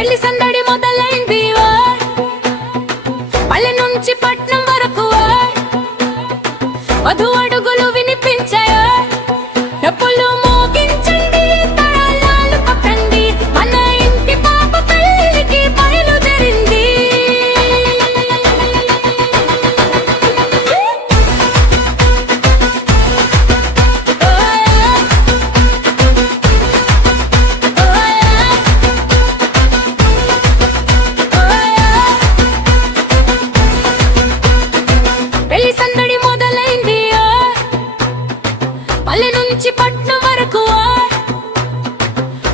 పెళ్లి సందడి మొదలైంది పల్లె నుంచి పట్నం వరకు వధు అడుగులు వినిపించాయో డప్పులు మోగించండి తాళాలు కొట్టండి మన ఇంటి పాప పెళ్లికి బయలుదేరింది పెళ్లి సందడి మొదలైంది పల్లె నుంచి పట్నం వరకు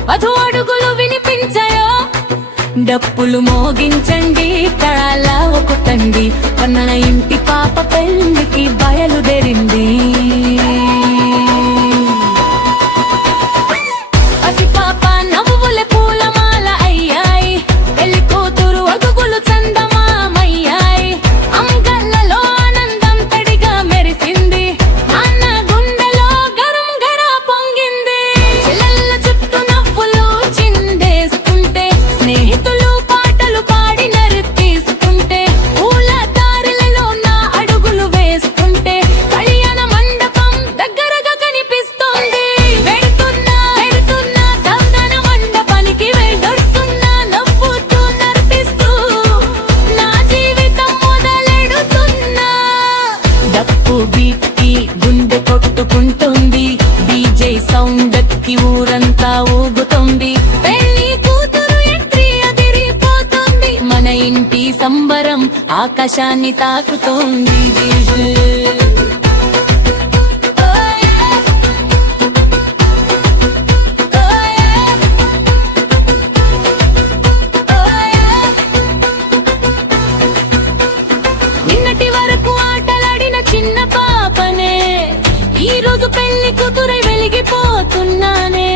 వధు అడుగులు వినిపించాయో డప్పులు మోగించండి తాళాలు కొట్టండి మన ఇంటి పాప పెళ్లికి బయలుదేరింది పసిపాప నవ్వుల పూలమాల అయ్యాయి పెళ్లి కూతురు అడుగులు చందమామయ్యాయి అంగళ్ళలో ఆనందం తడిగా మెరిసింది నాన్న గుండెలో గరం గరా పొంగింది చెల్లెళ్ళ చుట్టూ నవ్వులు చిందేస్తుంటే స్నేహితులు పాటలు పాడి నర్తిస్తుంటే పూల దారిలలో నా అడుగులు వేస్తుంటే కళ్యాణ మండపం దగ్గరగా కనిపిస్తోంది వెడుతున్నా దందన మండపానికి వెళ్తున్నా నవ్వుతూ నర్తిస్తూ నా జీవితం మొదలెడుతున్నా డప్పు బీట్కి గుండె కొట్టుకుంటుంది డీజే సౌండ్ కి ఊరంతా ఊగుతుంది పెళ్లి కూతురు ఎంట్రీ అదిరిపోతుంది మన ఇంటి సంబరం ఆకాశాన్ని తాకుతోంది నిన్నటి వరకు ఆటలాడిన చిన్న పాపనే ఈ రోజు పెళ్లి కూతురై వెలిగిపోతున్నానే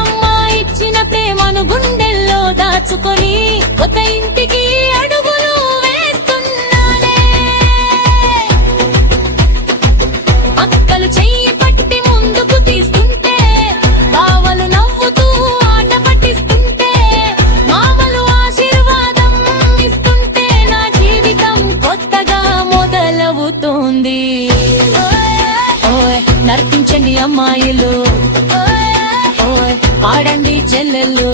అమ్మా ఇచ్చిన ప్రేమను గుండెల్లో దాచుకొని ఒక ఇంటికి అడుగులు వేస్తున్నానే అక్కలు చెయ్యి పట్టి ముందుకు తీస్తుంటే బావలు నవ్వుతూ ఆట పట్టిస్తుంటే మామలు ఆశీర్వాదం ఇస్తుంటే నా జీవితం కొత్తగా మొదలవుతోంది ఓయ్ నర్తించండి అమ్మాయిలు ఓయ్ పాడండి చెల్లెళ్ళు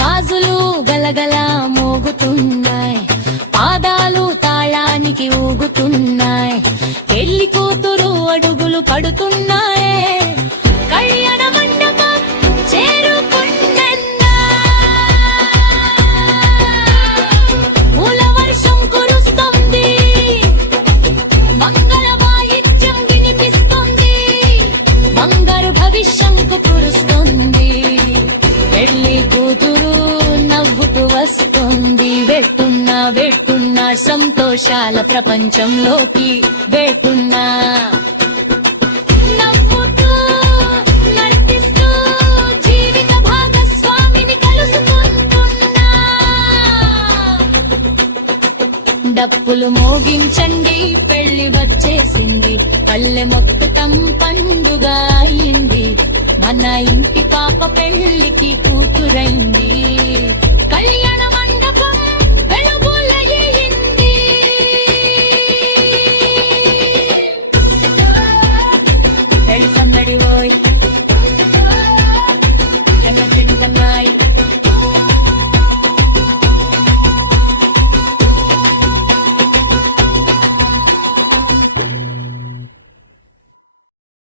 గాజులు గలగల మోగుతున్నాయి పాదాలు తాళానికి ఊగుతున్నాయి పెళ్లి కూతురు అడుగులు పడుతున్నాయి కళ్యాణ మండపం చేరుకున్నా మూల వర్షం కురుస్తుంది మంగళ వాయిద్యం వినిపిస్తుంది బంగారు భవిష్యంకు కురుస్తుంది పెళ్లి కూతురు నవ్వుతూ వస్తుంది వెళ్తున్నా సంతోషాల ప్రపంచంలోకి వెళ్తున్నా నవ్వుతూ నర్తిస్తూ జీవిత భాగస్వామిని కలుసుకుంటున్నా డప్పులు మోగించండి పెళ్లి వచ్చేసింది పల్లె మొత్తం పండుగ అయింది మన ఇంటి పాప పెళ్లికి కూతురైంది